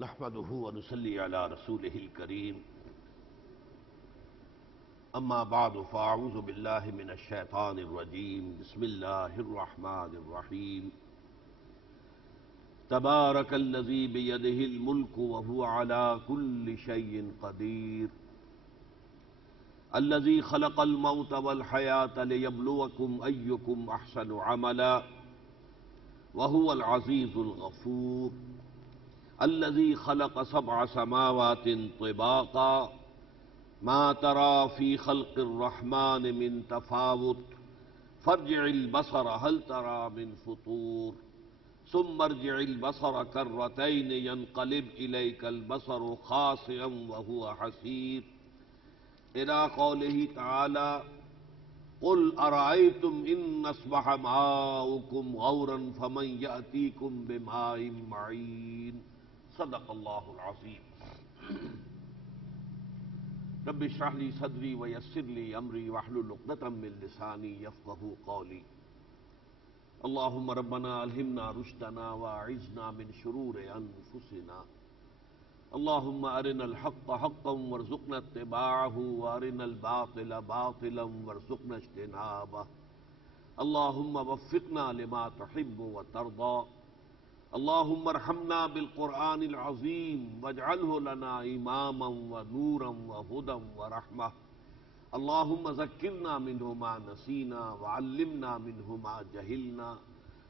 نحمده ونصلي على رسوله الكريم اما بعد فاعوذ بالله من الشيطان الرجيم بسم الله الرحمن الرحيم تبارك الذي بيده الملك وهو على كل شيء قدير الذي خلق الموت والحياة ليبلوكم أيكم أحسن عملا وهو العزيز الغفور الذي خلق 7 سماوات طباقا ما ترى في خلق الرحمن من تفاوت فارجع البصر هل ترى من فطور ثم ارجع البصر كرتين ينقلب إليك البصر خاسئا وهو حسير إلى قوله تعالى قل أرأيتم إن أصبح ماؤكم غورا فمن يأتيكم بماء معين صدق الله العظيم رب اشرح لي صدري ويسر لي أمري واحلل عقدة من لساني يفقهوا قولي اللهم ربنا ألهمنا رشدنا وأعذنا من شرور أنفسنا اللهم أرنا الحق حقا وارزقنا اتباعه وأرنا الباطل باطلا وارزقنا اجتنابه اللهم وفقنا لما تحب وترضى اللهم ارحمنا بالقرآن العظيم واجعله لنا إماما ونورا وهدى ورحمة اللهم ذكرنا منه ما نسينا وعلمنا منه ما جهلنا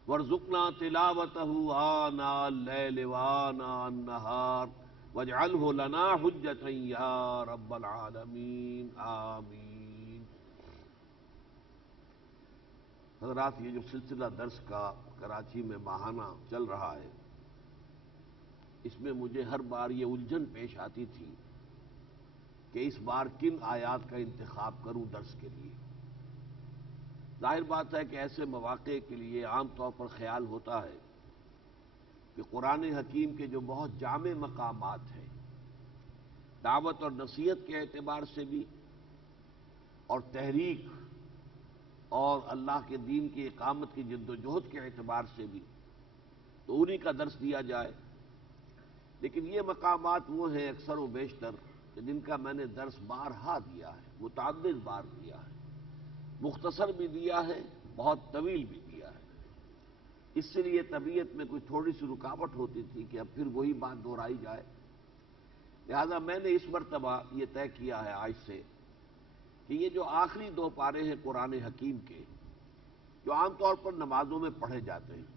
وارزقنا تلاوته آناء الليل وآناء النهار واجعله لنا حجة یا رب العالمین آمین۔ حضرات، یہ جو سلسلہ درس کا کراچی میں ماہانہ چل رہا ہے، اس میں مجھے ہر بار یہ الجھن پیش آتی تھی کہ اس بار کن آیات کا انتخاب کروں درس کے لیے۔ ظاہر بات ہے کہ ایسے مواقع کے لیے عام طور پر خیال ہوتا ہے کہ قرآن حکیم کے جو بہت جامع مقامات ہیں، دعوت اور نصیحت کے اعتبار سے بھی اور تحریک اور اللہ کے دین کی اقامت کی جد و جہد کے اعتبار سے بھی، تو انہی کا درس دیا جائے۔ لیکن یہ مقامات وہ ہیں اکثر و بیشتر کہ جن کا میں نے درس بارہا دیا ہے، متعدد بار دیا ہے، مختصر بھی دیا ہے، بہت طویل بھی دیا ہے۔ اس لیے طبیعت میں کوئی تھوڑی سی رکاوٹ ہوتی تھی کہ اب پھر وہی بات دہرائی جائے۔ لہذا میں نے اس مرتبہ یہ طے کیا ہے آج سے کہ یہ جو آخری 2 پارے ہیں قرآن حکیم کے، جو عام طور پر نمازوں میں پڑھے جاتے ہیں،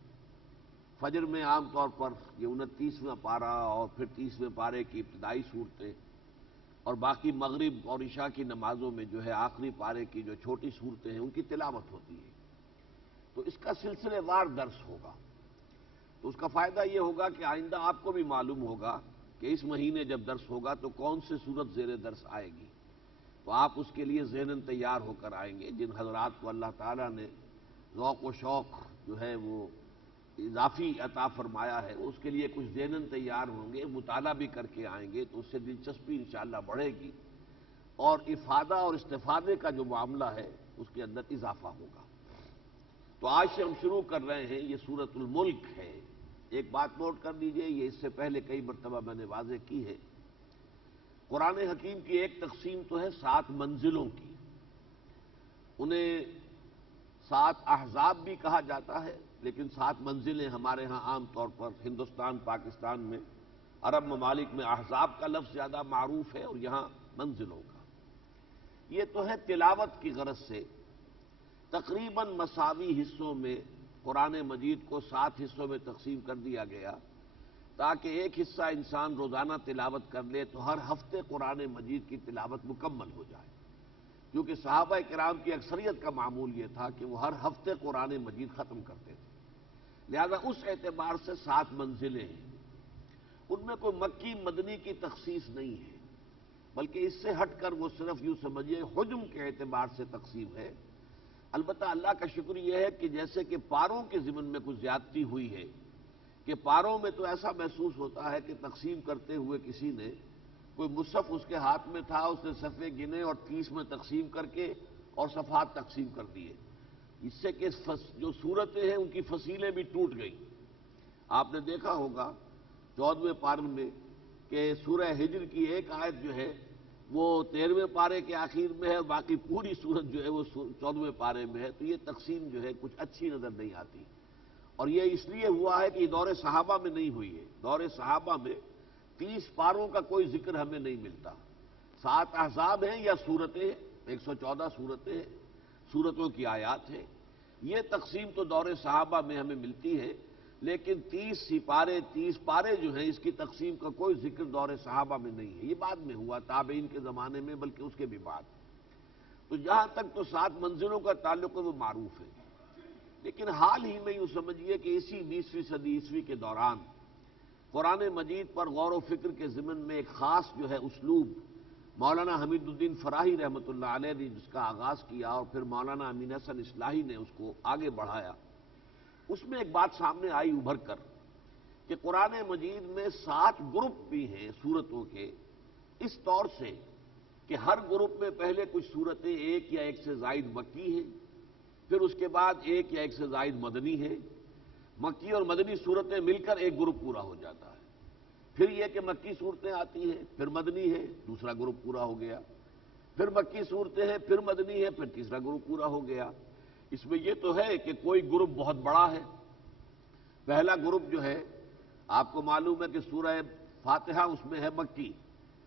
فجر میں عام طور پر یہ 29واں پارہ اور پھر 30ویں پارے کی ابتدائی صورتیں، اور باقی مغرب اور عشاء کی نمازوں میں جو ہے آخری پارے کی جو چھوٹی صورتیں ہیں ان کی تلاوت ہوتی ہے۔ تو اس کا سلسلے وار درس ہوگا۔ تو اس کا فائدہ یہ ہوگا کہ آئندہ آپ کو بھی معلوم ہوگا کہ اس مہینے جب درس ہوگا تو کون سی صورت زیر درس آئے گی، تو آپ اس کے لیے ذہناً تیار ہو کر آئیں گے۔ جن حضرات کو اللہ تعالیٰ نے ذوق و شوق جو ہے وہ اضافی عطا فرمایا ہے، اس کے لیے کچھ ذہناً تیار ہوں گے، مطالعہ بھی کر کے آئیں گے، تو اس سے دلچسپی انشاءاللہ بڑھے گی اور افادہ اور استفادے کا جو معاملہ ہے اس کے اندر اضافہ ہوگا۔ تو آج سے ہم شروع کر رہے ہیں، یہ سورۃ الملک ہے۔ ایک بات نوٹ کر لیجئے، یہ اس سے پہلے کئی مرتبہ میں نے واضح کی ہے، قرآن حکیم کی ایک تقسیم تو ہے 7 منزلوں کی، انہیں 7 احزاب بھی کہا جاتا ہے، لیکن 7 منزلیں ہمارے ہاں عام طور پر ہندوستان پاکستان میں عرب ممالک میں احزاب کا لفظ زیادہ معروف ہے اور یہاں منزلوں کا۔ یہ تو ہے تلاوت کی غرض سے تقریباً مساوی حصوں میں قرآن مجید کو 7 حصوں میں تقسیم کر دیا گیا تاکہ ایک حصہ انسان روزانہ تلاوت کر لے تو ہر ہفتے قرآن مجید کی تلاوت مکمل ہو جائے، کیونکہ صحابہ کرام کی اکثریت کا معمول یہ تھا کہ وہ ہر ہفتے قرآن مجید ختم کرتے تھے۔ لہذا اس اعتبار سے 7 منزلیں ہیں، ان میں کوئی مکی مدنی کی تخصیص نہیں ہے، بلکہ اس سے ہٹ کر وہ صرف یوں سمجھیے حجم کے اعتبار سے تقسیم ہے۔ البتہ اللہ کا شکر یہ ہے کہ جیسے کہ پاروں کے ضمن میں کچھ زیادتی ہوئی ہے کہ پاروں میں تو ایسا محسوس ہوتا ہے کہ تقسیم کرتے ہوئے کسی نے کوئی مصحف اس کے ہاتھ میں تھا، اس نے صفحے گنے اور 30 میں تقسیم کر کے اور صفحات تقسیم کر دیے، اس سے کہ جو صورتیں ہیں ان کی فصیلیں بھی ٹوٹ گئیں۔ آپ نے دیکھا ہوگا 14ویں پارے میں کہ سورہ ہجر کی ایک آیت جو ہے وہ 13ویں پارے کے آخر میں ہے، باقی پوری سورت جو ہے وہ 14ویں پارے میں ہے، تو یہ تقسیم جو ہے کچھ اچھی نظر نہیں آتی۔ اور یہ اس لیے ہوا ہے کہ یہ دور صحابہ میں نہیں ہوئی ہے۔ دور صحابہ میں 30 پاروں کا کوئی ذکر ہمیں نہیں ملتا۔ 7 احزاب ہیں یا صورتیں، 114 صورتیں ہیں، صورتوں کی آیات ہیں۔ یہ تقسیم تو دور صحابہ میں ہمیں ملتی ہے، لیکن 30 پارے جو ہیں اس کی تقسیم کا کوئی ذکر دور صحابہ میں نہیں ہے۔ یہ بعد میں ہوا، تابعین کے زمانے میں، بلکہ اس کے بھی بعد۔ تو جہاں تک تو 7 منزلوں کا تعلق ہے وہ معروف ہے، لیکن حال ہی میں یوں سمجھیے کہ اسی 20ویں صدی عیسوی کے دوران قرآن مجید پر غور و فکر کے ضمن میں ایک خاص جو ہے اسلوب مولانا حمید الدین فراہی رحمۃ اللہ علیہ نے جس کا آغاز کیا، اور پھر مولانا امین حسن اصلاحی نے اس کو آگے بڑھایا۔ اس میں ایک بات سامنے آئی ابھر کر کہ قرآن مجید میں 7 گروپ بھی ہیں صورتوں کے، اس طور سے کہ ہر گروپ میں پہلے کچھ صورتیں ایک یا ایک سے زائد مکی ہیں، پھر اس کے بعد ایک یا ایک سے زائد مدنی ہے۔ مکی اور مدنی صورتیں مل کر ایک گروپ پورا ہو جاتا ہے۔ پھر یہ کہ مکی صورتیں آتی ہیں، پھر مدنی ہے، دوسرا گروپ پورا ہو گیا، پھر مکی صورتیں ہیں، پھر مدنی ہے، پھر تیسرا گروپ پورا ہو گیا۔ اس میں یہ تو ہے کہ کوئی گروپ بہت بڑا ہے۔ پہلا گروپ جو ہے آپ کو معلوم ہے کہ سورہ فاتحہ اس میں ہے مکی،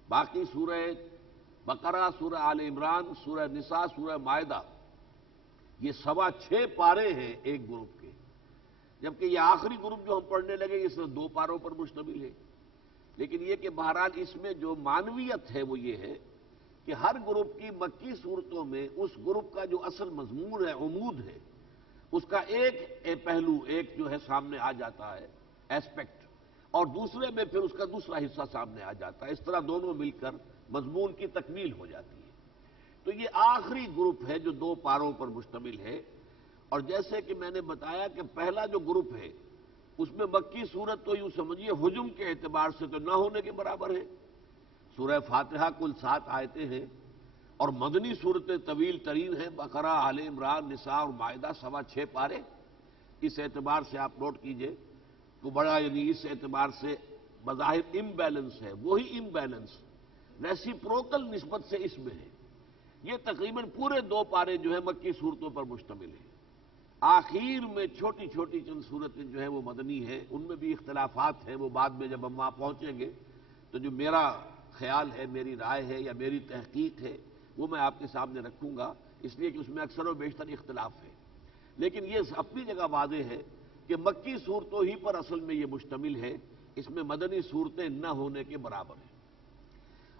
باقی سورہ بقرہ، سورہ آل عمران، سورہ نساء، سورہ مائدہ، یہ 6.25 پارے ہیں ایک گروپ کے، جبکہ یہ آخری گروپ جو ہم پڑھنے لگے یہ صرف 2 پاروں پر مشتمل ہے۔ لیکن یہ کہ بہرحال اس میں جو معنویت ہے وہ یہ ہے کہ ہر گروپ کی مکی صورتوں میں اس گروپ کا جو اصل مضمون ہے، عمود ہے، اس کا ایک پہلو ایک جو ہے سامنے آ جاتا ہے، ایسپیکٹ، اور دوسرے میں پھر اس کا دوسرا حصہ سامنے آ جاتا ہے۔ اس طرح دونوں مل کر مضمون کی تکمیل ہو جاتی ہے۔ تو یہ آخری گروپ ہے جو 2 پاروں پر مشتمل ہے۔ اور جیسے کہ میں نے بتایا کہ پہلا جو گروپ ہے اس میں مکی صورت تو یوں سمجھیے حجم کے اعتبار سے تو نہ ہونے کے برابر ہے۔ سورہ فاتحہ کل 7 آیتیں ہیں، اور مدنی صورتیں طویل ترین ہیں، بقرہ، آل عمران، نساء اور مائدہ 6.25 پارے۔ اس اعتبار سے آپ نوٹ کیجئے تو بڑا، یعنی اس اعتبار سے بظاہر امبیلنس ہے، وہی امبیلنس ریسیپروکل نسبت سے اس میں ہے۔ یہ تقریباً پورے 2 پارے جو ہے مکی صورتوں پر مشتمل ہیں۔ آخر میں چھوٹی چھوٹی چند صورتیں جو ہیں وہ مدنی ہیں، ان میں بھی اختلافات ہیں، وہ بعد میں جب ہم وہاں پہنچیں گے تو جو میرا خیال ہے، میری رائے ہے یا میری تحقیق ہے وہ میں آپ کے سامنے رکھوں گا، اس لیے کہ اس میں اکثر و بیشتر اختلاف ہے۔ لیکن یہ اپنی جگہ واضح ہے کہ مکی صورتوں ہی پر اصل میں یہ مشتمل ہے، اس میں مدنی صورتیں نہ ہونے کے برابر ہیں۔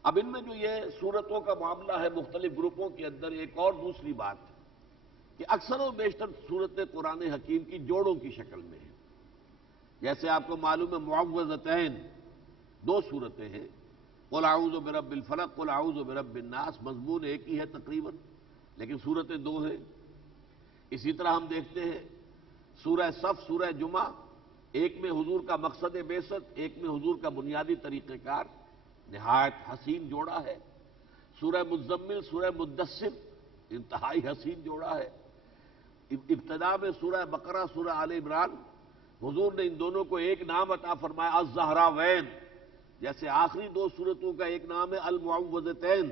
اب ان میں جو یہ صورتوں کا معاملہ ہے مختلف گروپوں کے اندر، ایک اور دوسری بات کہ اکثر و بیشتر صورتیں قرآن حکیم کی جوڑوں کی شکل میں ہیں۔ جیسے آپ کو معلوم ہے معوذتین 2 صورتیں ہیں، قل اعوذ برب الفلق، قل اعوذ برب الناس، مضمون ایک ہی ہے تقریباً، لیکن صورتیں 2 ہیں۔ اسی طرح ہم دیکھتے ہیں سورہ صف، سورہ جمعہ، ایک میں حضور کا مقصد بعثت، ایک میں حضور کا بنیادی طریقہ کار، نہایت حسین جوڑا ہے۔ سورہ مزمل، سورہ مدثر، انتہائی حسین جوڑا ہے۔ ابتدا میں سورہ بقرہ، سورہ آل عمران، حضور نے ان دونوں کو ایک نام عطا فرمایا الزہراوین، جیسے آخری 2 صورتوں کا ایک نام ہے المعوذتین،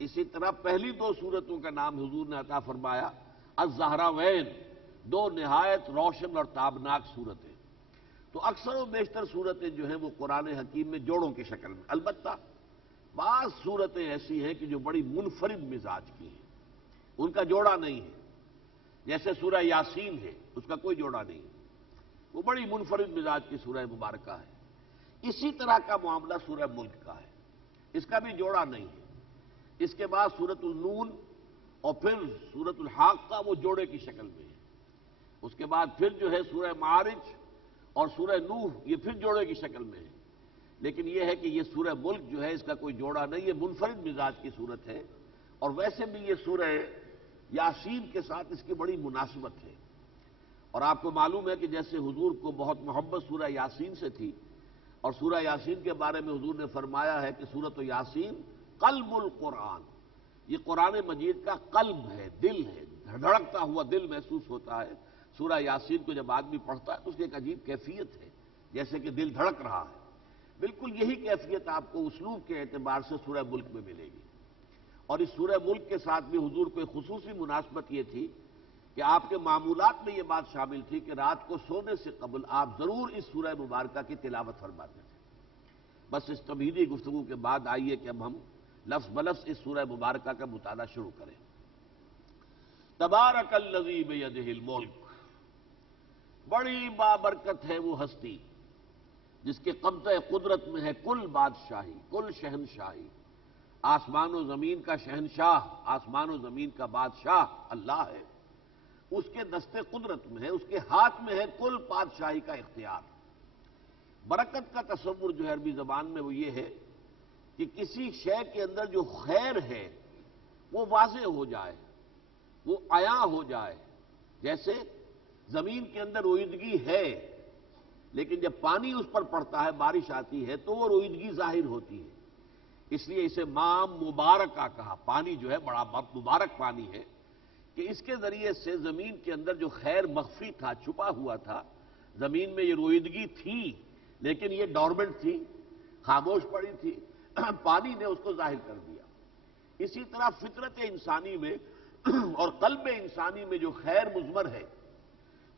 اسی طرح پہلی 2 صورتوں کا نام حضور نے عطا فرمایا الزہراوین، 2 نہایت روشن اور تابناک صورتیں۔ تو اکثر و بیشتر صورتیں جو ہیں وہ قرآن حکیم میں جوڑوں کی شکل میں، البتہ بعض صورتیں ایسی ہیں کہ جو بڑی منفرد مزاج کی ہیں، ان کا جوڑا نہیں ہے، جیسے سورہ یاسین ہے، اس کا کوئی جوڑا نہیں ہے، وہ بڑی منفرد مزاج کی سورہ مبارکہ ہے۔ اسی طرح کا معاملہ سورہ ملک کا ہے، اس کا بھی جوڑا نہیں ہے۔ اس کے بعد سورۃ النون اور پھر سورۃ الحاقہ وہ جوڑے کی شکل میں ہے۔ اس کے بعد پھر جو ہے سورہ معارج اور سورہ نوح، یہ پھر جوڑے کی شکل میں ہے۔ لیکن یہ ہے کہ یہ سورہ ملک جو ہے اس کا کوئی جوڑا نہیں، یہ منفرد مزاج کی صورت ہے، اور ویسے بھی یہ سورہ یاسین کے ساتھ اس کی بڑی مناسبت ہے۔ اور آپ کو معلوم ہے کہ جیسے حضور کو بہت محبت سورہ یاسین سے تھی، اور سورہ یاسین کے بارے میں حضور نے فرمایا ہے کہ سورۃ یاسین قلب القرآن، یہ قرآن مجید کا قلب ہے، دل ہے، دھڑکتا ہوا دل محسوس ہوتا ہے۔ سورہ یاسین کو جب آدمی پڑھتا ہے تو اس کی ایک عجیب کیفیت ہے، جیسے کہ دل دھڑک رہا ہے۔ بالکل یہی کیفیت آپ کو اسلوب کے اعتبار سے سورہ ملک میں ملے گی. اور اس سورہ ملک کے ساتھ بھی حضور کو ایک خصوصی مناسبت یہ تھی کہ آپ کے معمولات میں یہ بات شامل تھی کہ رات کو سونے سے قبل آپ ضرور اس سورہ مبارکہ کی تلاوت فرماتے تھے. بس اس تمہیدی گفتگو کے بعد آئیے کہ اب ہم لفظ بلفظ اس سورہ مبارکہ کا مطالعہ شروع کریں. تبارک الذی بیدہ الملک، بڑی بابرکت ہے وہ ہستی جس کے قبضہ قدرت میں ہے کل بادشاہی، کل شہنشاہی. آسمان و زمین کا شہنشاہ، آسمان و زمین کا بادشاہ اللہ ہے. اس کے دست قدرت میں ہے، اس کے ہاتھ میں ہے کل بادشاہی کا اختیار. برکت کا تصور جو ہے عربی زبان میں وہ یہ ہے کہ کسی شے کے اندر جو خیر ہے وہ واضح ہو جائے، وہ عیاں ہو جائے. جیسے زمین کے اندر روئیدگی ہے، لیکن جب پانی اس پر پڑتا ہے، بارش آتی ہے تو وہ روئیدگی ظاہر ہوتی ہے. اس لیے اسے ماء مبارکہ کہا. پانی جو ہے بڑا مبارک پانی ہے کہ اس کے ذریعے سے زمین کے اندر جو خیر مخفی تھا، چھپا ہوا تھا، زمین میں یہ روئیدگی تھی لیکن یہ ڈورمنٹ تھی، خاموش پڑی تھی، پانی نے اس کو ظاہر کر دیا. اسی طرح فطرت انسانی میں اور قلب انسانی میں جو خیر مضمر ہے،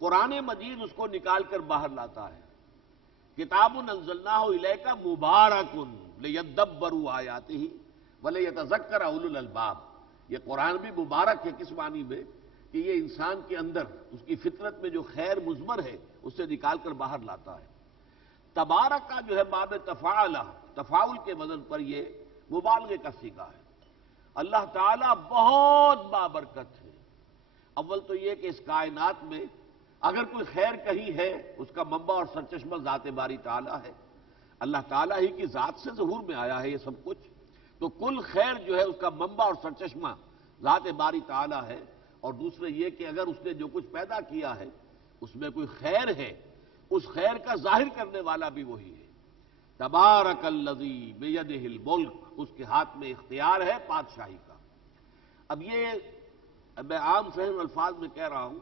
قرآن مجید اس کو نکال کر باہر لاتا ہے. کتاب انزلناہ الیک مبارک لیدبروا آیاتہ ولیتذکر اولو الالباب. یہ قرآن بھی مبارک ہے کس معنی میں کہ یہ انسان کے اندر اس کی فطرت میں جو خیر مضمر ہے اسے نکال کر باہر لاتا ہے. تبارک کا جو ہے باب تفاعلہ، تفاعل کے وزن پر یہ مبالغے کا صیغہ ہے. اللہ تعالیٰ بہت بابرکت ہے. اول تو یہ کہ اس کائنات میں اگر کوئی خیر کہیں ہے اس کا منبع اور سرچشمہ ذات باری تعالیٰ ہے. اللہ تعالیٰ ہی کی ذات سے ظہور میں آیا ہے یہ سب کچھ. تو کل خیر جو ہے اس کا منبع اور سرچشمہ ذات باری تعالیٰ ہے. اور دوسرے یہ کہ اگر اس نے جو کچھ پیدا کیا ہے اس میں کوئی خیر ہے، اس خیر کا ظاہر کرنے والا بھی وہی ہے. تبارک الذی بیدہ الملک، اس کے ہاتھ میں اختیار ہے بادشاہی کا. اب یہ میں عام فہم الفاظ میں کہہ رہا ہوں،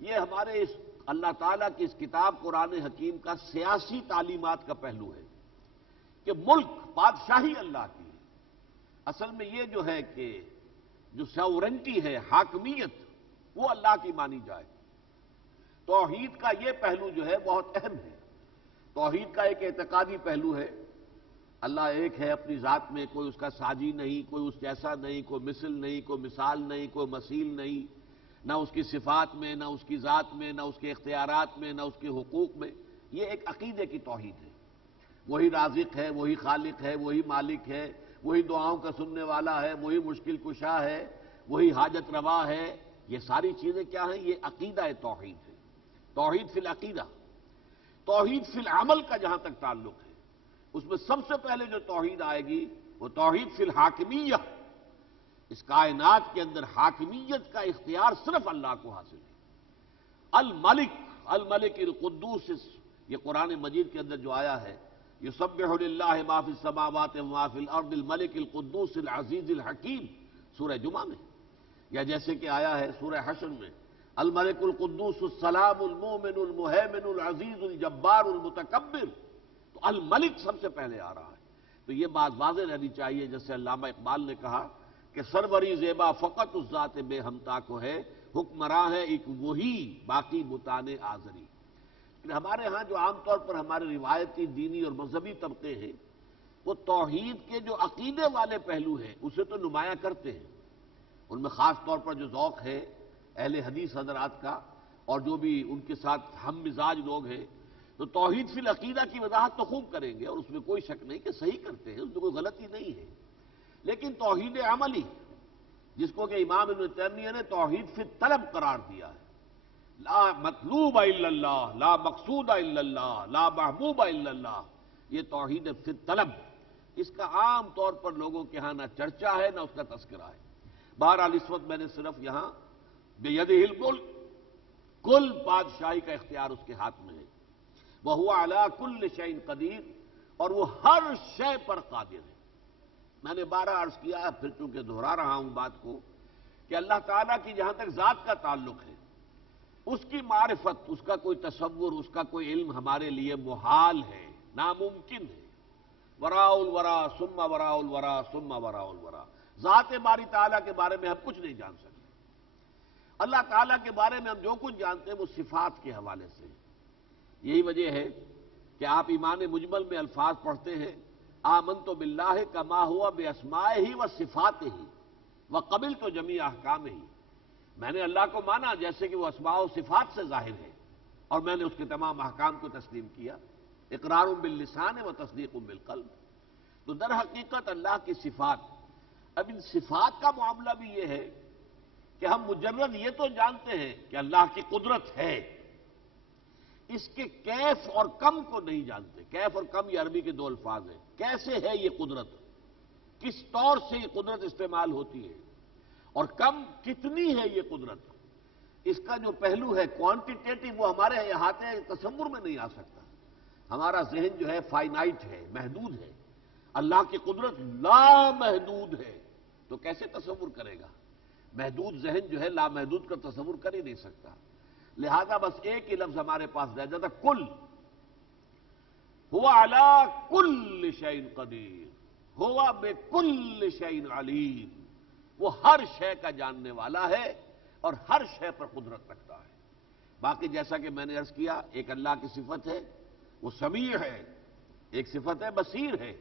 یہ ہمارے اس اللہ تعالیٰ کی اس کتاب قرآن حکیم کا سیاسی تعلیمات کا پہلو ہے کہ ملک، بادشاہی اللہ کی ہے. اصل میں یہ جو ہے کہ جو ساورنٹی ہے، حاکمیت، وہ اللہ کی مانی جائے. توحید کا یہ پہلو جو ہے بہت اہم ہے. توحید کا ایک اعتقادی پہلو ہے، اللہ ایک ہے اپنی ذات میں، کوئی اس کا ساجی نہیں، کوئی اس جیسا نہیں، کوئی مثل نہیں، کوئی مثال نہیں، کوئی مثیل نہیں، نہ اس کی صفات میں، نہ اس کی ذات میں، نہ اس کے اختیارات میں، نہ اس کے حقوق میں. یہ ایک عقیدے کی توحید ہے. وہی رازق ہے، وہی خالق ہے، وہی مالک ہے، وہی دعاؤں کا سننے والا ہے، وہی مشکل کشا ہے، وہی حاجت روا ہے. یہ ساری چیزیں کیا ہیں؟ یہ عقیدہ توحید ہے. توحید فی العقیدہ. توحید فی العمل کا جہاں تک تعلق ہے، اس میں سب سے پہلے جو توحید آئے گی وہ توحید فی الحاکمیہ. اس کائنات کے اندر حاکمیت کا اختیار صرف اللہ کو حاصل ہے. الملک، الملک القدوس، یہ قرآن مجید کے اندر جو آیا ہے، یسبح للہ ما فی السماوات وما فی الارض الملک القدوس العزیز الحکیم، سورہ جمعہ میں. یا جیسے کہ آیا ہے سورہ حشر میں، الملک القدوس السلام المؤمن المہیمن العزیز الجبار المتکبر. تو الملک سب سے پہلے آ رہا ہے. تو یہ بات واضح رہنی چاہیے، جیسے علامہ اقبال نے کہا کہ سروری زیبا فقط اس ذات بے ہمتا کو ہے، حکمراں ہے ایک وہی باقی بتان آزری. ہمارے ہاں جو عام طور پر ہمارے روایتی دینی اور مذہبی طبقے ہیں، وہ توحید کے جو عقیدے والے پہلو ہیں اسے تو نمایاں کرتے ہیں. ان میں خاص طور پر جو ذوق ہے اہل حدیث حضرات کا اور جو بھی ان کے ساتھ ہم مزاج لوگ ہیں، تو توحید فی العقیدہ کی وضاحت تو خوب کریں گے، اور اس میں کوئی شک نہیں کہ صحیح کرتے ہیں، اس میں کوئی غلطی نہیں ہے. لیکن توحید عملی، جس کو کہ امام ابن تیمیہ نے توحید فی الطلب قرار دیا ہے، لا مطلوب الا اللہ، لا مقصود الا اللہ، لا محبوب الا اللہ، یہ توحید فی الطلب، اس کا عام طور پر لوگوں کے ہاں نہ چرچا ہے نہ اس کا تذکرہ ہے. بہرحال اس وقت میں نے صرف یہاں بیدہ الملک، کل بادشاہی کا اختیار اس کے ہاتھ میں ہے. وہو علی کل شیء قدیر، اور وہ ہر شے پر قادر ہے. میں نے بارہ عرض کیا ہے، پھر چونکہ دہرا رہا ہوں بات کو، کہ اللہ تعالیٰ کی جہاں تک ذات کا تعلق ہے، اس کی معرفت، اس کا کوئی تصور، اس کا کوئی علم ہمارے لیے محال ہے، ناممکن ہے. وراء الورا ثم وراء الورا ثم وراء الورا. ذات باری تعالیٰ کے بارے میں ہم کچھ نہیں جان سکتے. اللہ تعالیٰ کے بارے میں ہم جو کچھ جانتے ہیں وہ صفات کے حوالے سے. یہی وجہ ہے کہ آپ ایمان مجمل میں الفاظ پڑھتے ہیں آمنت باللہ کما ہوا باسمائہ و صفاتہ وقبلت جمیع احکامہ. میں نے اللہ کو مانا جیسے کہ وہ اسماء و صفات سے ظاہر ہے اور میں نے اس کے تمام احکام کو تسلیم کیا. اقرار باللسان و تصدیق بالقلب. تو در حقیقت اللہ کی صفات. اب ان صفات کا معاملہ بھی یہ ہے کہ ہم مجرد یہ تو جانتے ہیں کہ اللہ کی قدرت ہے، اس کے کیف اور کم کو نہیں جانتے. کیف اور کم یہ عربی کے دو الفاظ ہیں. کیسے ہے یہ قدرت، کس طور سے یہ قدرت استعمال ہوتی ہے، اور کم کتنی ہے یہ قدرت. اس کا جو پہلو ہے کوانٹیٹیٹو وہ ہمارے احاطے تصور میں نہیں آ سکتا. ہمارا ذہن جو ہے فائنائٹ ہے، محدود ہے. اللہ کی قدرت لامحدود ہے تو کیسے تصور کرے گا؟ محدود ذہن جو ہے لامحدود کا تصور کر ہی نہیں سکتا. لہذا بس ایک ہی لفظ ہمارے پاس رہ جاتا کل. ہوا علی کل شیء قدیر، ہوا بکل شیء علیم. وہ ہر شے کا جاننے والا ہے اور ہر شے پر قدرت رکھتا ہے. باقی جیسا کہ میں نے عرض کیا ایک اللہ کی صفت ہے وہ سمیع ہے، ایک صفت ہے بصیر ہے.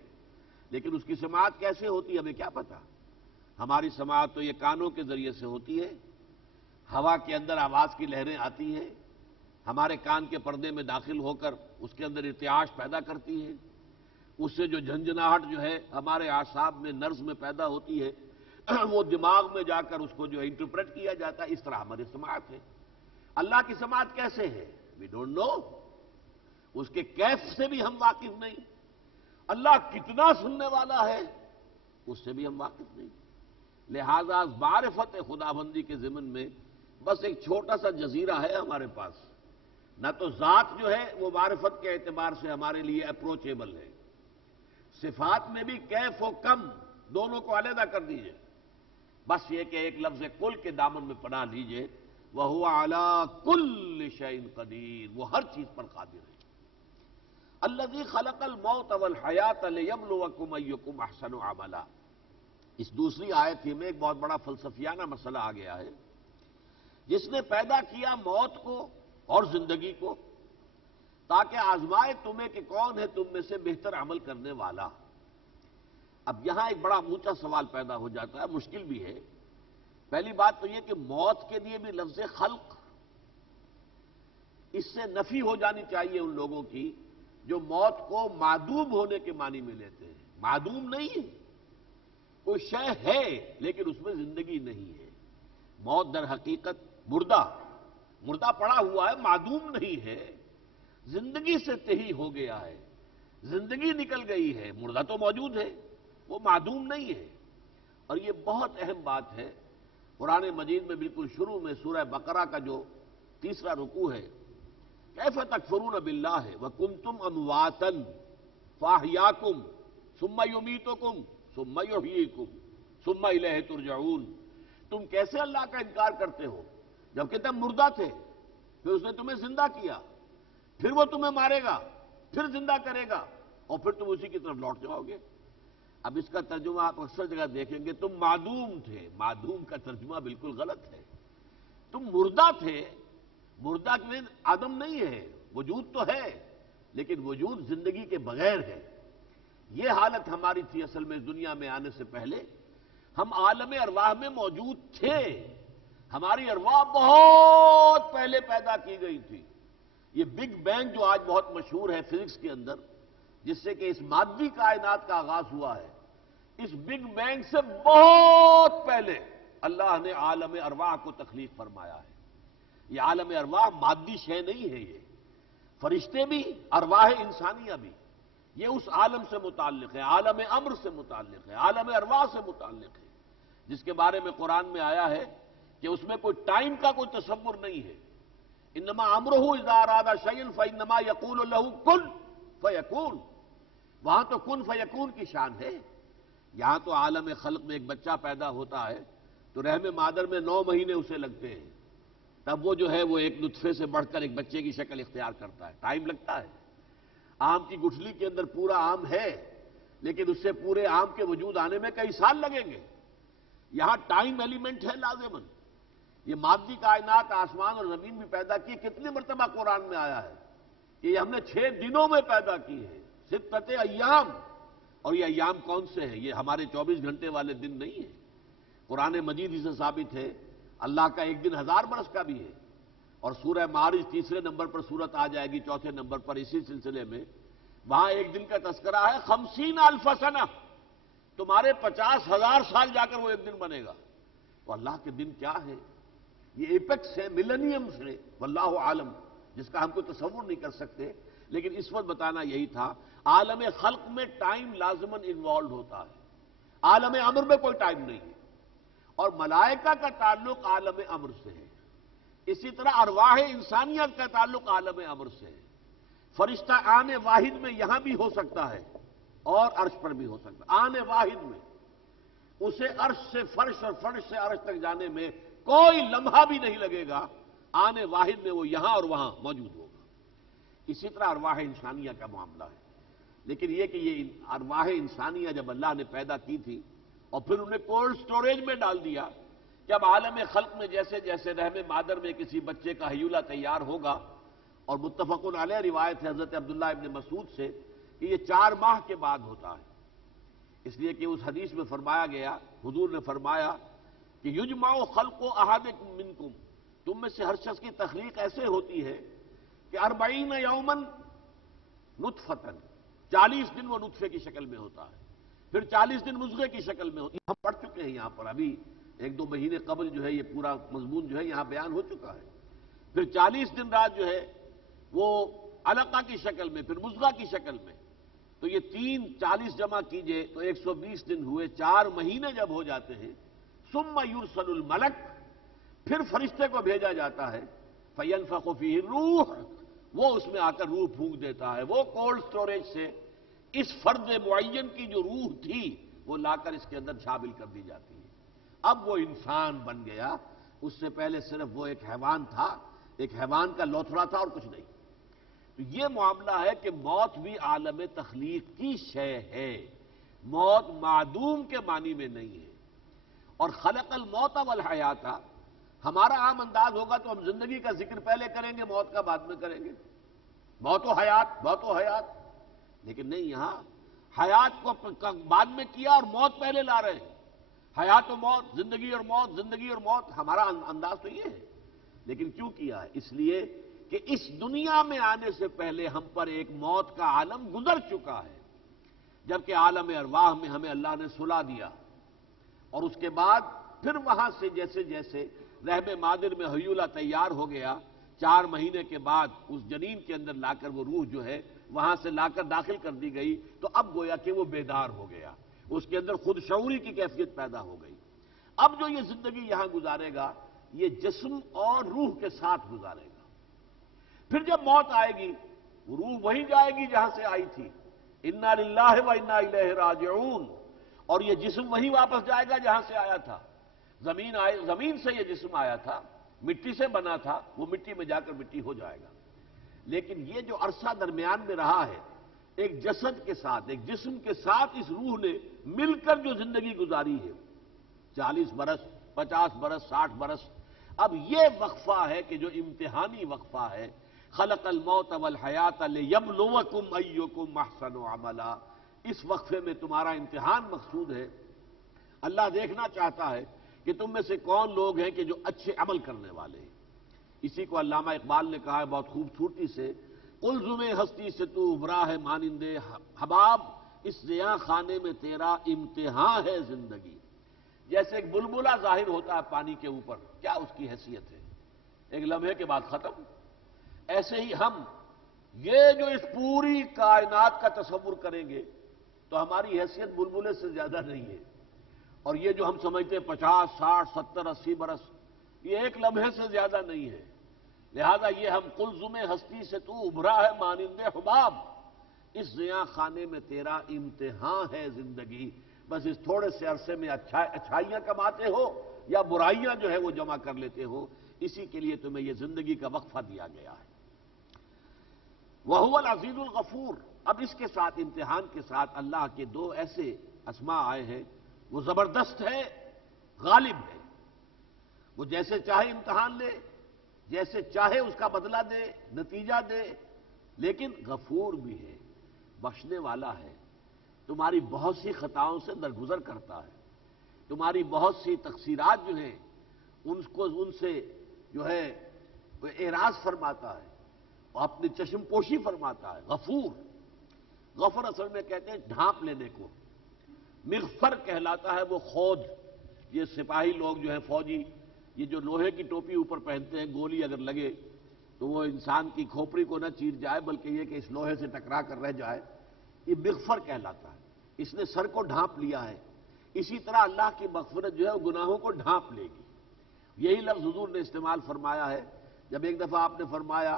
لیکن اس کی سماعت کیسے ہوتی ہے ہمیں کیا پتا؟ ہماری سماعت تو یہ کانوں کے ذریعے سے ہوتی ہے. ہوا کے اندر آواز کی لہریں آتی ہیں، ہمارے کان کے پردے میں داخل ہو کر اس کے اندر ارتعاش پیدا کرتی ہے. اس سے جو جھنجھناہٹ جو ہے ہمارے اعصاب میں نرز میں پیدا ہوتی ہے وہ دماغ میں جا کر اس کو جو انٹرپریٹ کیا جاتا ہے. اس طرح ہماری سماعت ہے. اللہ کی سماعت کیسے ہے؟ We don't know. اس کے کیف سے بھی ہم واقف نہیں. اللہ کتنا سننے والا ہے اس سے بھی ہم واقف نہیں. لہذا معرفت خداوندی کے ضمن میں بس ایک چھوٹا سا جزیرہ ہے ہمارے پاس. نہ تو ذات جو ہے وہ معرفت کے اعتبار سے ہمارے لیے اپروچیبل ہے. صفات میں بھی کیف و کم دونوں کو علیحدہ کر دیجئے. بس یہ کہ ایک لفظ کل کے دامن میں پناہ لیجئے وَهُوَ عَلَى كُلِّ شَيْءٍ قَدِيرٌ. وہ ہر چیز پر قادر ہے. الَّذِي خَلَقَ الْمَوْتَ وَالْحَيَاةَ لِيَبْلُوَكُمْ أَيُّكُمْ أَحْسَنُ عَمَلًا. اس دوسری آیت ہی میں ایک بہت بڑا فلسفیانہ مسئلہ آ گیا ہے. جس نے پیدا کیا موت کو اور زندگی کو تاکہ آزمائے تمہیں کہ کون ہے تم میں سے بہتر عمل کرنے والا. اب یہاں ایک بڑا اونچا سوال پیدا ہو جاتا ہے، مشکل بھی ہے. پہلی بات تو یہ کہ موت کے لیے بھی لفظ خلق، اس سے نفی ہو جانی چاہیے ان لوگوں کی جو موت کو معدوم ہونے کے معنی میں لیتے ہیں. معدوم نہیں ہے، کوئی شے ہے لیکن اس میں زندگی نہیں ہے. موت در حقیقت مردہ پڑا ہوا ہے، معدوم نہیں ہے. زندگی سے تہی ہو گیا ہے، زندگی نکل گئی ہے. مردہ تو موجود ہے، وہ معدوم نہیں ہے. اور یہ بہت اہم بات ہے. قرآن مجید میں بالکل شروع میں سورہ بقرہ کا جو تیسرا رکوع ہے کیف تکفرون باللہ وکنتم امواتا فاحیاکم ثم یمیتکم ثم یحییکم ثم الیہ ترجعون. تم کیسے اللہ کا انکار کرتے ہو جبکہ تم مردہ تھے، پھر اس نے تمہیں زندہ کیا، پھر وہ تمہیں مارے گا، پھر زندہ کرے گا اور پھر تم اسی کی طرف لوٹ جاؤ گے. اب اس کا ترجمہ آپ اکثر جگہ دیکھیں گے تم معدوم تھے. معدوم کا ترجمہ بالکل غلط ہے. تم مردہ تھے. مردہ میں عدم نہیں ہے، وجود تو ہے لیکن وجود زندگی کے بغیر ہے. یہ حالت ہماری تھی اصل میں اس دنیا میں آنے سے پہلے. ہم عالم ارواح میں موجود تھے. ہماری ارواح بہت پہلے پیدا کی گئی تھی. یہ بگ بینگ جو آج بہت مشہور ہے فزکس کے اندر، جس سے کہ اس مادی کائنات کا آغاز ہوا ہے، اس بگ بینگ سے بہت پہلے اللہ نے عالم ارواح کو تخلیق فرمایا ہے. یہ عالم ارواح مادی شے نہیں ہے. یہ فرشتے بھی، ارواح انسانیہ بھی، یہ اس عالم سے متعلق ہے، عالم امر سے متعلق ہے، عالم ارواح سے متعلق ہے، جس کے بارے میں قرآن میں آیا ہے کہ اس میں کوئی ٹائم کا کوئی تصور نہیں ہے. انما امرہ اذا اراد شیئا فانما یقول له کن فیکون. وہاں تو کن فیکون کی شان ہے. یہاں تو عالم خلق میں ایک بچہ پیدا ہوتا ہے تو رحم مادر میں 9 مہینے اسے لگتے ہیں، تب وہ جو ہے وہ ایک نطفے سے بڑھ کر ایک بچے کی شکل اختیار کرتا ہے. ٹائم لگتا ہے. آم کی گٹھلی کے اندر پورا آم ہے لیکن اس سے پورے عام کے وجود آنے میں کئی سال لگیں گے۔ یہاں ٹائم ایلیمنٹ ہے لازماً۔ یہ مادی کائنات آسمان اور زمین بھی پیدا کی، کتنی مرتبہ قرآن میں آیا ہے کہ یہ ہم نے 6 دنوں میں پیدا کی ہے، ستۃ ایام۔ اور یہ ایام کون سے ہیں؟ یہ ہمارے 24 گھنٹے والے دن نہیں ہیں۔ قرآن مجید اسے ثابت ہے، اللہ کا ایک دن 1000 برس کا بھی ہے۔ اور سورہ معارج تیسرے نمبر پر سورت آ جائے گی، چوتھے نمبر پر اسی سلسلے میں، وہاں ایک دن کا تذکرہ ہے 50,000 سنہ، تمہارے 50,000 سال جا کر وہ ایک دن بنے گا۔ تو اللہ کے دن کیا ہے؟ یہ ایپیکس ہے، ملینیمز ہے، واللہ عالم، جس کا ہم کو تصور نہیں کر سکتے۔ لیکن اس وقت بتانا یہی تھا، عالم خلق میں ٹائم لازماً انوالوڈ ہوتا ہے، عالم امر میں کوئی ٹائم نہیں ہے۔ اور ملائکہ کا تعلق عالم امر سے ہے، اسی طرح ارواح انسانیت کا تعلق عالم امر سے ہے۔ فرشتہ آنے واحد میں یہاں بھی ہو سکتا ہے اور عرش پر بھی ہو سکتا ہے، آنے واحد میں، اسے عرش سے فرش اور فرش سے عرش تک جانے میں کوئی لمحہ بھی نہیں لگے گا، آنے واحد میں وہ یہاں اور وہاں موجود ہوگا۔ اسی طرح ارواح انسانیہ کا معاملہ ہے۔ لیکن یہ کہ یہ ارواح انسانیہ جب اللہ نے پیدا کی تھی اور پھر انہیں کولڈ سٹوریج میں ڈال دیا، جب عالم خلق میں جیسے جیسے رحم مادر میں کسی بچے کا ہیولہ تیار ہوگا، اور متفق علیہ روایت ہے حضرت عبداللہ ابن مسعود سے کہ یہ 4 ماہ کے بعد ہوتا ہے، اس لیے کہ اس حدیث میں فرمایا گیا، حضور نے فرمایا کہ یجمع خلق احدکم منکم، تم میں سے ہر شخص کی تخلیق ایسے ہوتی ہے کہ 40 یوما نطفۃ، 40 دن وہ نطفے کی شکل میں ہوتا ہے، پھر 40 دن مضغے کی شکل میں ہوتی ہے۔ ہم پڑھ چکے ہیں یہاں پر، ابھی 1-2 مہینے قبل جو ہے یہ پورا مضمون جو ہے یہاں بیان ہو چکا ہے۔ پھر 40 دن رات جو ہے وہ علقہ کی شکل میں، پھر مضغہ کی شکل میں، تو یہ 40 جمع کیجئے تو 120 دن ہوئے، 4 مہینے جب ہو جاتے ہیں، ثم یرسل الملک، پھر فرشتے کو بھیجا جاتا ہے، فینفخ فیہ الروح، وہ اس میں آ کر روح پھونک دیتا ہے، وہ کولڈ سٹوریج سے اس فرد معین کی جو روح تھی وہ لا کر اس کے اندر شامل کر دی جاتی ہے۔ اب وہ انسان بن گیا، اس سے پہلے صرف وہ ایک حیوان تھا، ایک حیوان کا لوتھڑا تھا اور کچھ نہیں۔ تو یہ معاملہ ہے کہ موت بھی عالم تخلیق کی شے ہے، موت معدوم کے معنی میں نہیں ہے۔ اور خلق الموت والحیات، ہمارا عام انداز ہوگا تو ہم زندگی کا ذکر پہلے کریں گے، موت کا بعد میں کریں گے، موت و حیات، موت و حیات، لیکن نہیں، یہاں حیات کو بعد میں کیا اور موت پہلے لا رہے ہیں۔ حیات و موت، زندگی اور موت، زندگی اور موت، ہمارا انداز تو یہ ہے۔ لیکن کیوں کیا ہے؟ اس لیے کہ اس دنیا میں آنے سے پہلے ہم پر ایک موت کا عالم گزر چکا ہے، جبکہ عالم ارواح میں ہمیں اللہ نے سلا دیا، اور اس کے بعد پھر وہاں سے جیسے جیسے رحم مادر میں ہیولہ تیار ہو گیا، 4 مہینے کے بعد اس جنین کے اندر لا کر وہ روح جو ہے وہاں سے لا کر داخل کر دی گئی، تو اب گویا کہ وہ بیدار ہو گیا، اس کے اندر خود شعوری کی کیفیت پیدا ہو گئی۔ اب جو یہ زندگی یہاں گزارے گا یہ جسم اور روح کے ساتھ گزارے گا۔ پھر جب موت آئے گی وہ روح وہیں جائے گی جہاں سے آئی تھی، انا للہ و انا الیہ راجعون، اور یہ جسم وہیں واپس جائے گا جہاں سے آیا تھا۔ زمین سے یہ جسم آیا تھا، مٹی سے بنا تھا، وہ مٹی میں جا کر مٹی ہو جائے گا۔ لیکن یہ جو عرصہ درمیان میں رہا ہے، ایک جسد کے ساتھ، ایک جسم کے ساتھ اس روح نے مل کر جو زندگی گزاری ہے، 40 برس، 50 برس، 60 برس، اب یہ وقفہ ہے کہ جو امتحانی وقفہ ہے، خلق الموت والحیات لیبلوکم ایکم احسن عملا، اس وقفے میں تمہارا امتحان مقصود ہے۔ اللہ دیکھنا چاہتا ہے کہ تم میں سے کون لوگ ہیں کہ جو اچھے عمل کرنے والے ہیں۔ اسی کو علامہ اقبال نے کہا ہے بہت خوبصورتی سے، قلزم ہستی سے تو ابھرا ہے مانندے حباب، اس زیاں خانے میں تیرا امتحان ہے زندگی۔ جیسے ایک بلبلہ ظاہر ہوتا ہے پانی کے اوپر، کیا اس کی حیثیت ہے، ایک لمحے کے بعد ختم۔ ایسے ہی ہم یہ جو اس پوری کائنات کا تصور کریں گے تو ہماری حیثیت بلبلے سے زیادہ نہیں ہے، اور یہ جو ہم سمجھتے ہیں 50، 60، 70، 80 برس، یہ ایک لمحے سے زیادہ نہیں ہے۔ لہذا یہ ہم قلزم ہستی سے تو ابھرا ہے مانند حباب، اس زیاں خانے میں تیرا امتحان ہے زندگی، بس اس تھوڑے سے عرصے میں اچھائیاں کماتے ہو یا برائیاں جو ہے وہ جمع کر لیتے ہو، اسی کے لیے تمہیں یہ زندگی کا وقفہ دیا گیا ہے۔ وَهُوَ الْعَزِيزُ الْغَفُورُ، اب اس کے ساتھ امتحان کے ساتھ اللہ کے دو ایسے اسماء آئے ہیں، وہ زبردست ہے، غالب ہے، وہ جیسے چاہے امتحان لے، جیسے چاہے اس کا بدلہ دے، نتیجہ دے، لیکن غفور بھی ہے، بخشنے والا ہے، تمہاری بہت سی خطاؤں سے درگزر کرتا ہے، تمہاری بہت سی تقصیرات جو ہیں ان سے جو ہے وہ اعراض فرماتا ہے اور اپنی چشم پوشی فرماتا ہے۔ غفور، غفر اصل میں کہتے ہیں ڈھانپ لینے کو، مغفر کہلاتا ہے وہ خود۔ یہ سپاہی لوگ جو ہے فوجی، یہ جو لوہے کی ٹوپی اوپر پہنتے ہیں، گولی اگر لگے تو وہ انسان کی کھوپڑی کو نہ چیر جائے بلکہ یہ کہ اس لوہے سے ٹکرا کر رہ جائے، یہ مغفر کہلاتا ہے۔ اس نے سر کو ڈھانپ لیا ہے، اسی طرح اللہ کی مغفرت جو ہے وہ گناہوں کو ڈھانپ لے گی۔ یہی لفظ حضور نے استعمال فرمایا ہے جب ایک دفعہ آپ نے فرمایا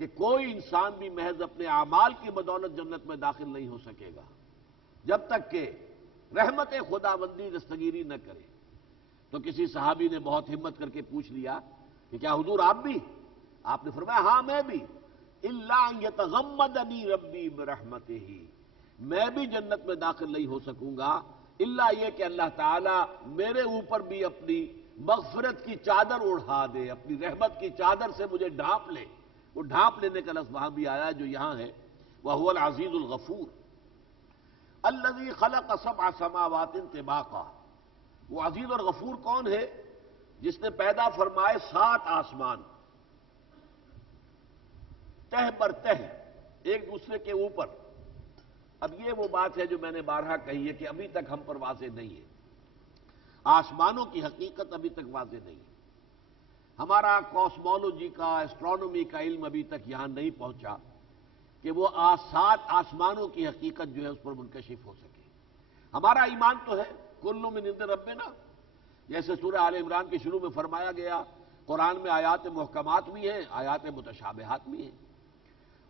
کہ کوئی انسان بھی محض اپنے اعمال کی بدولت جنت میں داخل نہیں ہو سکے گا جب تک کہ رحمت خداوندی دستگیری نہ کرے۔ تو کسی صحابی نے بہت ہمت کر کے پوچھ لیا کہ کیا حضور آپ بھی؟ آپ نے فرمایا ہاں میں بھی، الا ان یتغمدنی ربی برحمتہ، میں بھی جنت میں داخل نہیں ہو سکوں گا الا یہ کہ اللہ تعالیٰ میرے اوپر بھی اپنی مغفرت کی چادر اڑھا دے، اپنی رحمت کی چادر سے مجھے ڈھانپ لے۔ وہ ڈھانپ لینے کا لفظ وہاں بھی آیا جو یہاں ہے، وَهُوَ الْعَزِيزُ الْغَفُورُ الَّذِي خَلَقَ سَبْعَ سَمَاوَاتٍ طِبَاقًا۔ وہ عزیز اور غفور کون ہے؟ جس نے پیدا فرمائے 7 آسمان تہ بر تہ، ایک دوسرے کے اوپر۔ اب یہ وہ بات ہے جو میں نے بارہا کہی ہے کہ ابھی تک ہم پر واضح نہیں ہے، آسمانوں کی حقیقت ابھی تک واضح نہیں ہے، ہمارا کاسمولوجی کا، ایسٹرونومی کا علم ابھی تک یہاں نہیں پہنچا کہ وہ 7 آسمانوں کی حقیقت جو ہے اس پر منکشف ہو سکے۔ ہمارا ایمان تو ہے کل من عند ربنا، جیسے سورہ آل عمران کے شروع میں فرمایا گیا، قرآن میں آیات محکمات بھی ہیں، آیات متشابہات بھی ہیں،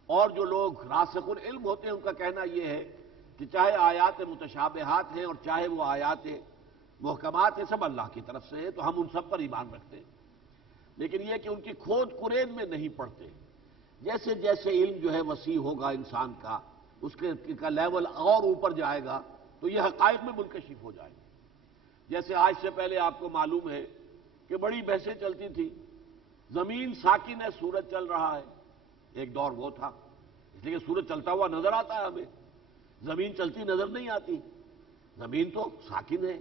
اور جو لوگ راسخ العلم ہوتے ہیں ان کا کہنا یہ ہے کہ چاہے آیات متشابہات ہیں اور چاہے وہ آیات محکمات ہیں، سب اللہ کی طرف سے ہیں، تو ہم ان سب پر ایمان رکھتے ہیں، لیکن یہ کہ ان کی کھود کرید میں نہیں پڑتے۔ جیسے جیسے علم جو ہے وسیع ہوگا انسان کا، اس کا لیول اور اوپر جائے گا تو یہ حقائق میں منکشف ہو جائے گا۔ جیسے آج سے پہلے آپ کو معلوم ہے کہ بڑی بحثیں چلتی تھی، زمین ساکن ہے، سورج چل رہا ہے، ایک دور وہ تھا، اس لیے کہ سورج چلتا ہوا نظر آتا ہے ہمیں، زمین چلتی نظر نہیں آتی، زمین تو ساکن ہے،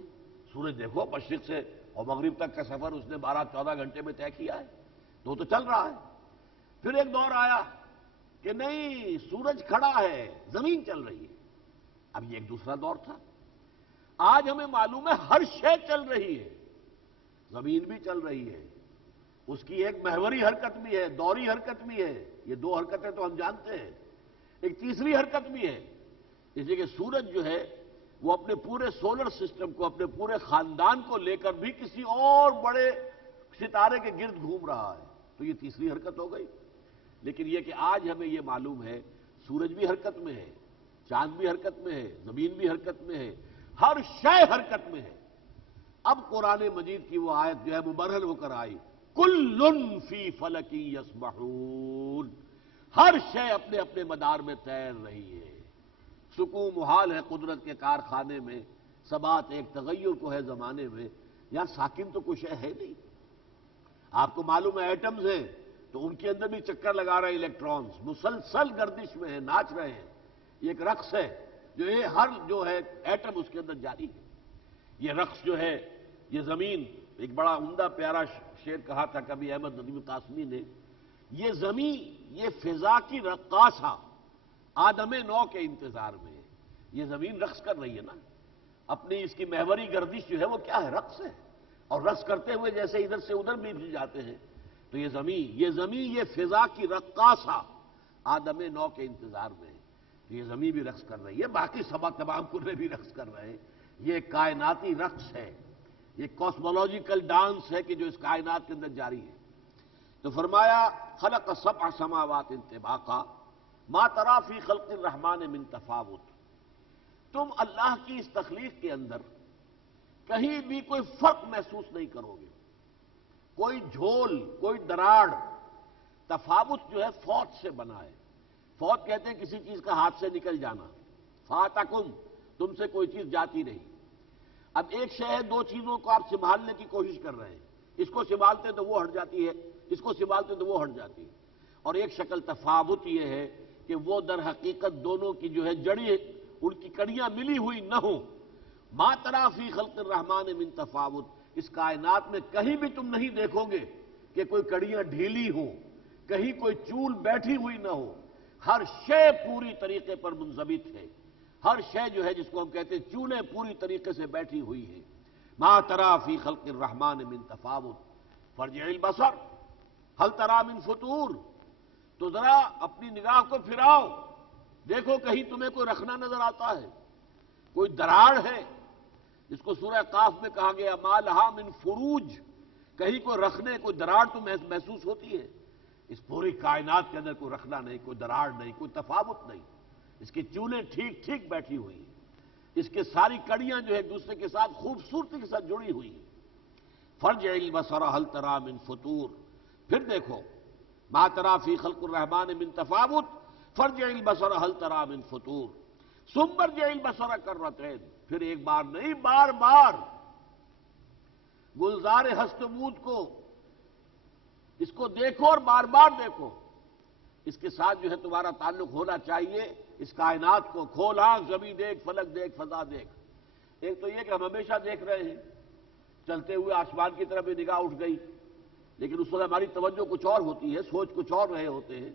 سورج دیکھو مشرق سے اور مغرب تک کا سفر اس نے 12-14 گھنٹے میں طے کیا ہے، تو چل رہا ہے۔ پھر ایک دور آیا کہ نہیں، سورج کھڑا ہے، زمین چل رہی ہے، اب یہ ایک دوسرا دور تھا۔ آج ہمیں معلوم ہے ہر شے چل رہی ہے، زمین بھی چل رہی ہے، اس کی ایک محوری حرکت بھی ہے، دوری حرکت بھی ہے، یہ 2 حرکتیں تو ہم جانتے ہیں، ایک تیسری حرکت بھی ہے، اس لیے کہ سورج جو ہے وہ اپنے پورے سولر سسٹم کو، اپنے پورے خاندان کو لے کر بھی کسی اور بڑے ستارے کے گرد گھوم رہا ہے، تو یہ تیسری حرکت ہو گئی۔ لیکن یہ کہ آج ہمیں یہ معلوم ہے سورج بھی حرکت میں ہے، چاند بھی حرکت میں ہے، زمین بھی حرکت میں ہے، ہر شے حرکت میں ہے۔ اب قرآن مجید کی وہ آیت جو ہے مبرہن ہو کر آئی، کل فی فلک یسبحون، ہر شے اپنے اپنے مدار میں تیر رہی ہے، سکون محال ہے قدرت کے کارخانے میں، ثبات ایک تغیر کو ہے زمانے میں، یہاں ساکن تو کچھ ہے نہیں۔ آپ کو معلوم ہے ایٹمز ہیں تو ان کے اندر بھی چکر لگا رہے الیکٹرانز، مسلسل گردش میں ہیں، ناچ رہے ہیں، یہ ایک رقص ہے جو یہ ہر جو ہے ایٹم اس کے اندر جاری ہے۔ یہ رقص جو ہے، یہ زمین، ایک بڑا عمدہ پیارا شعر کہا تھا کبھی احمد ندیم قاسمی نے، یہ زمین، یہ فضا کی رقاصہ آدم نو کے انتظار میں ہے۔ یہ زمین رقص کر رہی ہے نا، اپنی اس کی محوری گردش جو ہے وہ کیا ہے؟ رقص ہے، اور رقص کرتے ہوئے جیسے ادھر سے ادھر بھی جاتے ہیں، تو یہ زمین یہ فضا کی رقاصہ آدم نو کے انتظار میں ہے، یہ زمین بھی رقص کر رہی ہے، باقی تمام کلے بھی رقص کر رہے ہیں۔ یہ کائناتی رقص ہے، یہ کاسمولوجیکل ڈانس ہے کہ جو اس کائنات کے اندر جاری ہے۔ تو فرمایا خلق 7 سماوات طباقا ما تری فی خلق الرحمن من تفاوت، تم اللہ کی اس تخلیق کے اندر کہیں بھی کوئی فرق محسوس نہیں کرو گے، کوئی جھول، کوئی دراڑ۔ تفاوت جو ہے فوت سے بنا ہے، فوت کہتے ہیں کسی چیز کا ہاتھ سے نکل جانا، فاتکم، تم سے کوئی چیز جاتی نہیں۔ اب ایک شے ہے، دو چیزوں کو آپ سنبھالنے کی کوشش کر رہے ہیں، اس کو سنبھالتے تو وہ ہٹ جاتی ہے، اس کو سنبھالتے تو وہ ہٹ جاتی ہے۔ اور ایک شکل تفاوت یہ ہے کہ وہ در حقیقت دونوں کی جو ہے جڑی، ان کی کڑیاں ملی ہوئی نہ ہوں۔ ما تری فی خلق الرحمن من تفاوت، اس کائنات میں کہیں بھی تم نہیں دیکھو گے کہ کوئی کڑیاں ڈھیلی ہوں، کہیں کوئی چول بیٹھی ہوئی نہ ہو، ہر شے پوری طریقے پر منضبط ہے، ہر شے جو ہے جس کو ہم کہتے ہیں چولیں پوری طریقے سے بیٹھی ہوئی ہے۔ ما تری فی خلق الرحمن من تفاوت فارجع البصر هل تری من فطور، تو ذرا اپنی نگاہ کو پھراؤ، دیکھو کہیں تمہیں کوئی رکھنا نظر آتا ہے، کوئی دراڑ ہے جس کو سورہ قاف میں کہا گیا ما لہا من فروج، کہیں کوئی رکھنے، کوئی دراڑ تو محسوس ہوتی ہے؟ اس پوری کائنات کے اندر کوئی رکھنا نہیں، کوئی دراڑ نہیں، کوئی تفاوت نہیں، اس کی چولیں ٹھیک ٹھیک بیٹھی ہوئی ہیں، اس کے ساری کڑیاں جو ہے ایک دوسرے کے ساتھ خوبصورتی کے ساتھ جڑی ہوئی ہیں۔ فرجع البصر هل تری من فطور، پھر دیکھو ما تری فی خلق الرحمن من تفاوت فرجع البصر هل تری من فطور ثم ارجع البصر کرتین، پھر ایک بار نہیں بار بار گلزار ہستمود کو، اس کو دیکھو اور بار بار دیکھو، اس کے ساتھ جو ہے تمہارا تعلق ہونا چاہیے۔ اس کائنات کو کھول آنکھ، زمین دیکھ، فلک دیکھ، فضا دیکھ۔ ایک تو یہ کہ ہم ہمیشہ دیکھ رہے ہیں، چلتے ہوئے آسمان کی طرف بھی نگاہ اٹھ گئی، لیکن اس وقت ہماری توجہ کچھ اور ہوتی ہے، سوچ کچھ اور رہے ہوتے ہیں،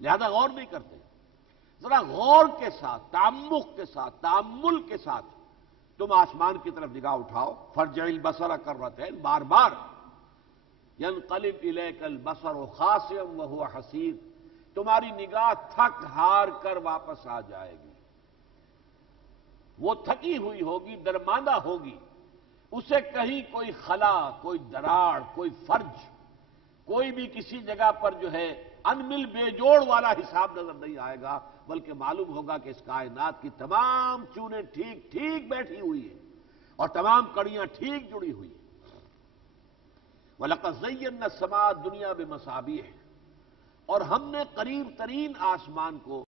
لہذا غور نہیں کرتے۔ ذرا غور کے ساتھ، تعمق کے ساتھ، تأمل کے ساتھ تم آسمان کی طرف نگاہ اٹھاؤ۔ فرجع البصر کرتین، بار بار ینقلب الیک البصر خاسئا وهو حسیر، تمہاری نگاہ تھک ہار کر واپس آ جائے گی، وہ تھکی ہوئی ہوگی، درماندہ ہوگی، اسے کہیں کوئی خلا، کوئی دراڑ، کوئی فرج، کوئی بھی کسی جگہ پر جو ہے انمل بے جوڑ والا حساب نظر نہیں آئے گا، بلکہ معلوم ہوگا کہ اس کائنات کی تمام چونیں ٹھیک ٹھیک بیٹھی ہوئی ہیں اور تمام کڑیاں ٹھیک جڑی ہوئی ہیں۔ وَلَقَدْ زَيَّنَّا السَّمَاءَ الدُّنْيَا بِمَصَابِيحَ، اور ہم نے قریب ترین آسمان کو